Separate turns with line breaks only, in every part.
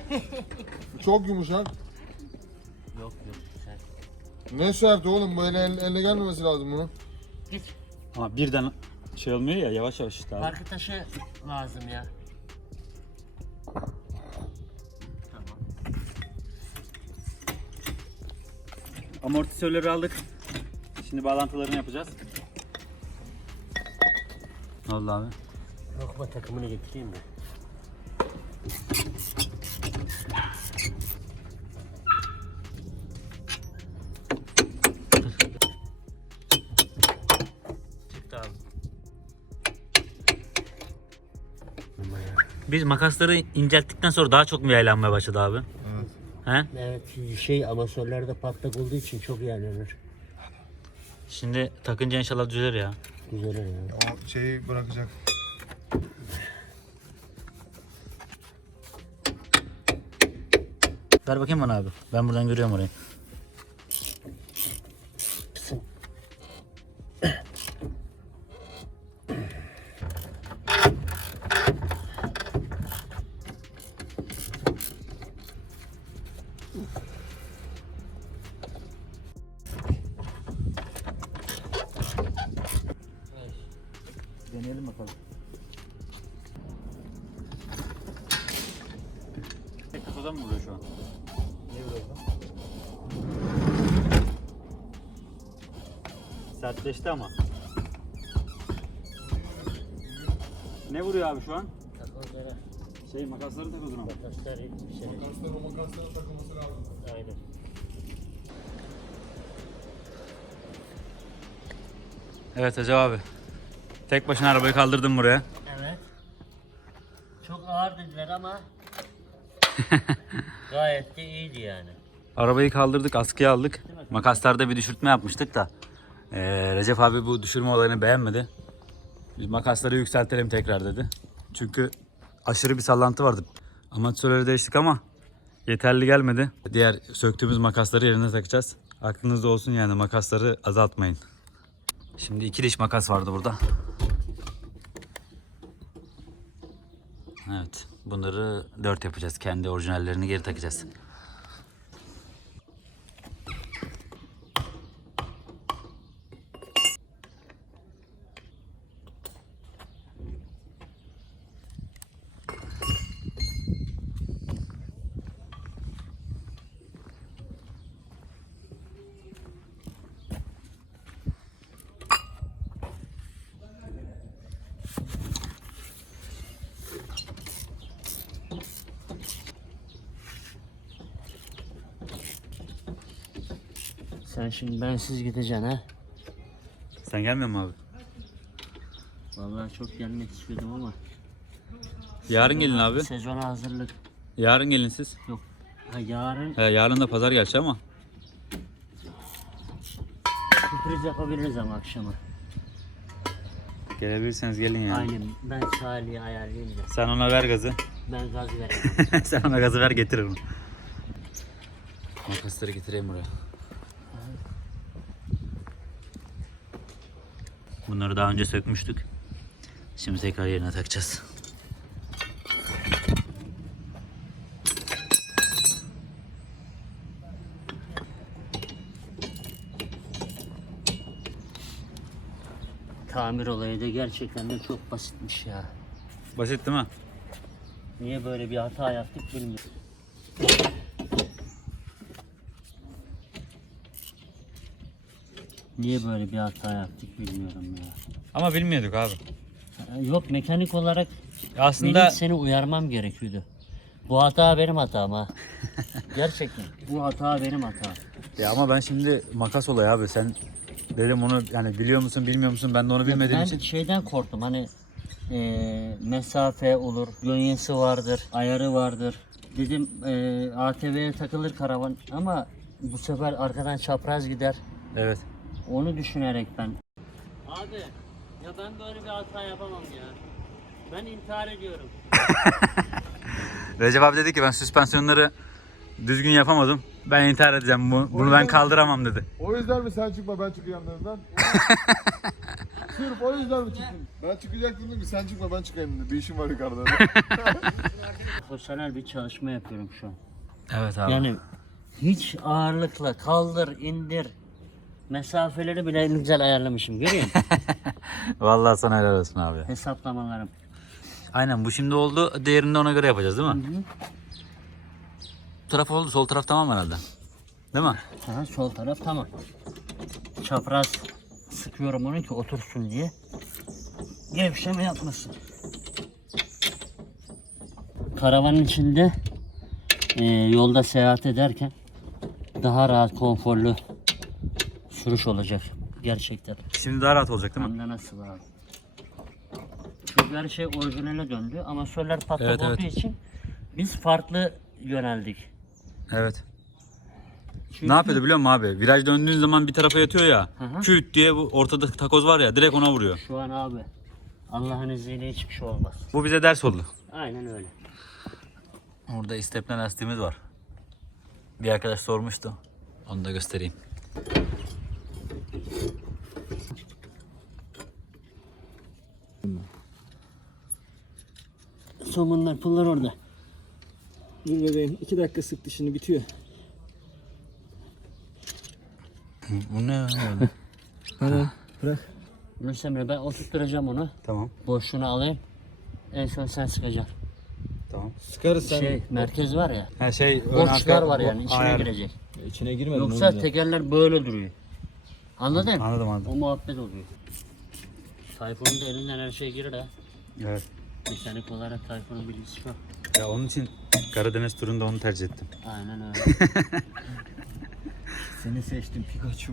Çok yumuşak.
Yok sert.
Ne sert oğlum, böyle elle gelmemesi lazım bunun.
Git.
Ama birden şey olmuyor ya, yavaş yavaş işte abi.
Parkı taşı lazım ya. Tamam.
Amortisörleri aldık. Şimdi bağlantılarını yapacağız. Ne oldu abi?
Lokma takımını getireyim mi? Çıktı abi.
Biz makasları incelttikten sonra daha çok mu yaylanmaya başladı abi?
Evet.
He?
Evet, amatörlerde patlak olduğu için çok yerlenir.
Şimdi takınca inşallah düzelir ya.
Güzel ya.
O şeyi bırakacak.
Ver bakayım bana abi. Ben buradan görüyorum orayı. Deneyelim bakalım. Kafadan mı vuruyor şu an?
Ne vuruyor?
Sertleşti ama. Ne vuruyor abi şu an?
Takımlara
Makasları takıldın ama.
makaslar bir şey.
Makaslar, o makasların takılması lazım.
Aynen.
Evet Recep abi. Tek başına arabayı kaldırdım buraya.
Evet. Çok ağır dediler ama gayet de iyiydi yani.
Arabayı kaldırdık, askıya aldık. Makaslarda bir düşürtme yapmıştık da. Recep abi bu düşürme olayını beğenmedi. Biz makasları yükseltelim tekrar dedi. Çünkü aşırı bir sallantı vardı. Amatörleri değiştik ama yeterli gelmedi. Diğer söktüğümüz makasları yerine takacağız. Aklınızda olsun yani, makasları azaltmayın. Şimdi 2 diş makas vardı burada. Evet, bunları 4 yapacağız. Kendi orijinallerini geri takacağız.
Sen şimdi bensiz gideceksin ha?
Sen gelmiyor musun abi?
Vallahi çok gelmek istiyordum ama.
Yarın gelin abi.
Sezona hazırlık.
Yarın gelin siz.
Yok. Ha, yarın
Yarın da pazar gerçi ama.
sürpriz yapabiliriz ama akşama.
Gelebilirseniz gelin yani.
Aynen. Ben Salih'i ayarlayayım da.
Sen ona ver gazı.
Ben gaz vereyim.
Sen ona gazı ver, getir onu. Makasları getireyim buraya. Bunları daha önce sökmüştük. Şimdi tekrar yerine takacağız.
Tamir olayı da gerçekten de çok basitmiş ya.
Basit değil mi?
Niye böyle bir hata yaptık bilmiyorum. Niye böyle bir hata yaptık bilmiyorum ya.
Ama bilmiyorduk abi.
Yok, mekanik olarak
Aslında
benim seni uyarmam gerekiyordu. Bu hata benim hatam ha. Gerçekten. Bu hata benim hatam.
ya ama ben şimdi makas olayı abi, sen dedim onu yani, biliyor musun bilmiyor musun, ben de onu bilmediğim
Ben
için.
şeyden korktum, hani mesafe olur, gönyesi vardır, ayarı vardır. Dedim ATV'ye takılır karavan ama bu sefer arkadan çapraz gider.
Evet.
Onu düşünerek ben. Abi ya ben böyle bir hata yapamam ya. Ben intihar ediyorum.
Recep abi dedi ki ben süspansiyonları düzgün yapamadım. Ben intihar edeceğim, bunu ben kaldıramam dedi.
O yüzden mi sen çıkma ben çıkayım yanlarından? Sırf o yüzden mi çıktın? Ben çıkacaktım dedim ki sen çıkma ben çıkayım dedi. Bir işim var yukarıda.
Profesyonel bir çalışma yapıyorum şu an.
Evet abi.
Yani hiç ağırlıkla kaldır, indir. Mesafeleri bile güzel ayarlamışım. Görüyor musun?
Vallahi sana helal olsun abi.
Hesaplamalarım.
Aynen bu şimdi oldu. Diğerini de ona göre yapacağız değil mi? Bu taraf oldu. Sol taraf tamam herhalde. Değil mi?
Aha, sol taraf tamam. Çapraz sıkıyorum onu ki otursun diye. Gevşeme yapmasın. Karavanın içinde yolda seyahat ederken daha rahat, konforlu sürüş olacak gerçekten.
Şimdi daha rahat olacak değil mi?
Hem de nasıl abi? Çünkü her şey orijinale döndü. Amatörler patlak
Evet,
olduğu
evet.
için biz farklı yöneldik.
Evet.
Çünkü
Ne yapıyordu biliyor musun abi? Viraj döndüğün zaman bir tarafa yatıyor ya.
Hı hı.
Küt diye bu ortada takoz var ya direkt ona vuruyor.
Şu an abi Allah'ın izniyle hiçbir şey olmaz.
Bu bize ders oldu.
Aynen öyle.
Orada istepne lastiğimiz var. Bir arkadaş sormuştu. Onu da göstereyim.
Somunlar, pullar orada.
Dur bebeğim 2 dakika sık dişini bitiyor.
Bu ne?
Tamam bırak.
Yunus Emre ben oturtturacağım onu.
Tamam.
Boşluğunu alayım. En son sen sıkacaksın.
Tamam.
Sıkarız sen.
Merkez var ya.
Ha şey
Boşluklar var yani içine girecek.
İçine girmedim.
Yoksa tekerler böyle duruyor. Anladın?
Anladım.
O muhabbet oluyor. Tayfun'un da elinden her şey girer ha.
Evet.
Mekanik olarak Tayfun'un bilgisi var.
Ya onun için Karadeniz turunda onu tercih ettim.
Aynen öyle.
Seni seçtim Pikachu.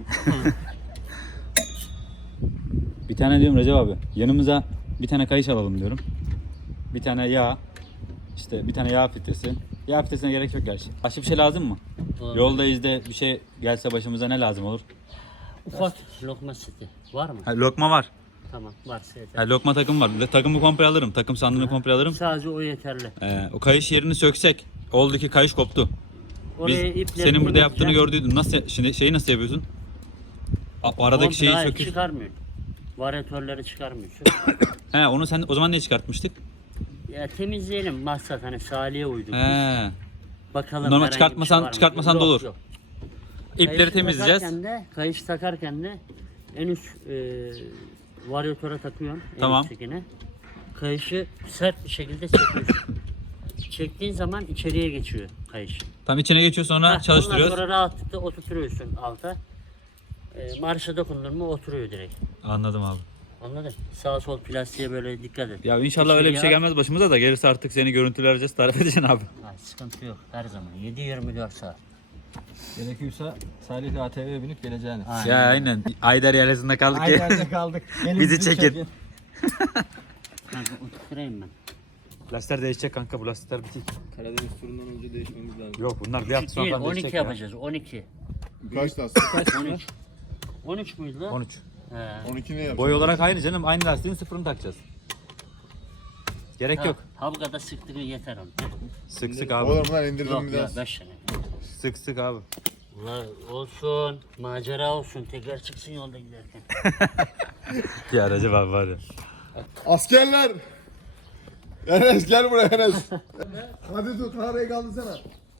Bir tane diyorum Recep abi. Yanımıza bir tane kayış alalım diyorum. Bir tane yağ. İşte bir tane yağ filtresi. Yağ filtresine gerek yok gerçi. Başka bir şey lazım mı?
Doğru.
Yolda izde bir şey gelse başımıza ne lazım olur?
Ufak lokma seti var mı?
Ha, lokma var.
Tamam varsa yeter.
Ha, lokma takım var. Takımı komple alırım. Takım sandığını komple alırım.
Sadece o yeterli.
O kayış yerini söksek. Oldu ki kayış koptu.
Oraya
Biz
ipleri
senin burada yaptığını
temizleyeceğim.
gördüydüm. Nasıl şimdi şeyi nasıl yapıyorsun? O aradaki şeyi
Hayır,
söküyorsun.
çıkarmıyorsun. Varyatörleri çıkarmıyorsun.
He onu sen o zaman niye çıkartmıştık?
Ya temizleyelim maksat hani Salih'e uyduk.
He.
Bakalım
Normal
herhangi bir şey var mı?
çıkartmasan da
Yok,
olur.
yok.
İpleri
Kayışı
temizleyeceğiz.
takarken de, kayış takarken de en üst varyatöre takıyorsun.
Tamam.
En üsttekine. Kayışı sert bir şekilde çekiyorsun. Çektiğin zaman içeriye geçiyor kayış.
Tam içine geçiyor sonra
Heh,
çalıştırıyoruz.
Ondan sonra rahatlıkla oturtuyorsun alta. Marşa dokundun mu oturuyor direkt.
Anladım abi.
Anladın? Sağ sol plastiğe böyle dikkat et.
Ya inşallah öyle bir şey
İçeriye
gelmez başımıza da gelirse artık seni görüntülereceğiz tarif edeceksin abi.
Ha, sıkıntı yok her zaman. 7-24 saat.
Gerekiyorsa Salih'le ATV'ye binip geleceğini.
Aynen.
Ya aynen. Ayder yerlisinde kaldık ki.
Aynen kaldık. Gelin
Bizi çekin.
Kanka oturtturayım ben.
Lastikler değişecek kanka bu lastikler bitik.
Karadeniz turundan önce değişmemiz lazım.
Yok bunlar bir hafta sonra
Değil,
falan
12
değişecek ya.
yapacağız. 12.
Kaç lastik?
13. 13 müydü lan?
13.
He.
12 ne yapacağız?
Boy olarak aynı canım. Aynı lastiğin sıfırını takacağız. Gerek
Ha,
yok.
Havgada sıktığı yeter onu.
Sık sık abi.
Oğlum lan indirdim
Yok
bir
ya
daha.
5 sene.
Sık sık abi.
Ulan olsun. Macera olsun. Tekrar çıksın yolda giderken.
Ya Recep abi var ya.
Askerler! Enes gel buraya Enes. Hadi tut araya kaldırsana.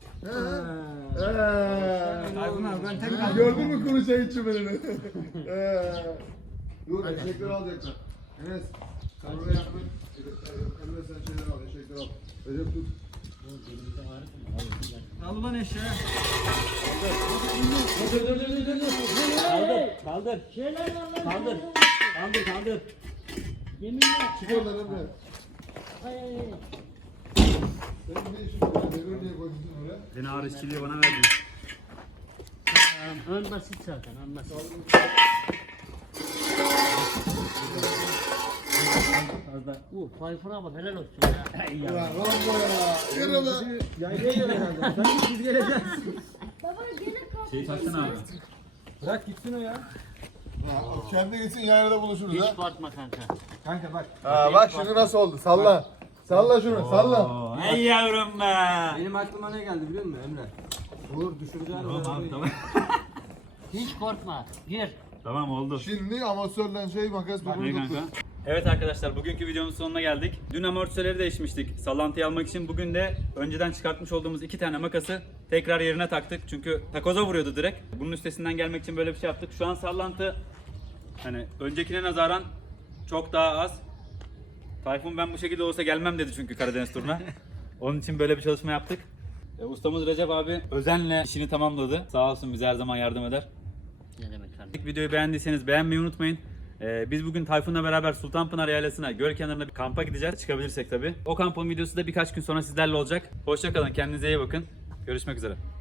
Tayfun abi ben tek kaldım.
Gördün mü kuru çay içimini? Dur eşekleri alacaklar. Enes sen oraya yakın. Emre sen şeyleri al eşekleri al. Recep tut.
Al ulan eşeğe. Kaldır.
Şeyler var lan.
Kaldır. Kaldır kaldır.
Yeminle.
Çık oradan Emre.
Ay, ay, ay.
Senin ne işin var? Demir niye koydun oraya?
Beni ağır işçiliği bana verdin.
Ön basit zaten. Ön basit. Tayfun'a bak helal olsun ya. Ey ya.
Ulan Rambo ya. Yürü be.
Yaylaya göre kaldı. Sen git biz geleceğiz.
Baba gene kalktı.
Şeyi taksana abi.
Bırak gitsin o ya.
Ha, kendi gitsin yaylada buluşuruz ha.
Hiç korkma kanka.
Kanka bak.
Ha bak şimdi nasıl oldu? Salla. Salla şunu salla.
Ey yavrum be.
Benim aklıma ne geldi biliyor musun Emre? Olur düşüreceğim.
Tamam abi tamam.
Hiç korkma. Gir.
Tamam oldu.
Şimdi amatörle şey makas
Ne
birbirini
kanka?
tuttu.
Evet arkadaşlar bugünkü videomuzun sonuna geldik. Dün amortisörleri değişmiştik sallantıyı almak için. Bugün de önceden çıkartmış olduğumuz 2 tane makası tekrar yerine taktık. Çünkü takoza vuruyordu direkt. Bunun üstesinden gelmek için böyle bir şey yaptık. Şu an sallantı hani öncekine nazaran çok daha az. Tayfun ben bu şekilde olsa gelmem dedi çünkü Karadeniz turuna. Onun için böyle bir çalışma yaptık. Ustamız Recep abi özenle işini tamamladı. Sağ olsun bize her zaman yardım eder.
Ne demek kardeşim?
Videoyu beğendiyseniz beğenmeyi unutmayın. Biz bugün Tayfun'la beraber Sultanpınar Yaylası'na, göl kenarına bir kampa gideceğiz. Çıkabilirsek tabii. O kampın videosu da birkaç gün sonra sizlerle olacak. Hoşça kalın, kendinize iyi bakın. Görüşmek üzere.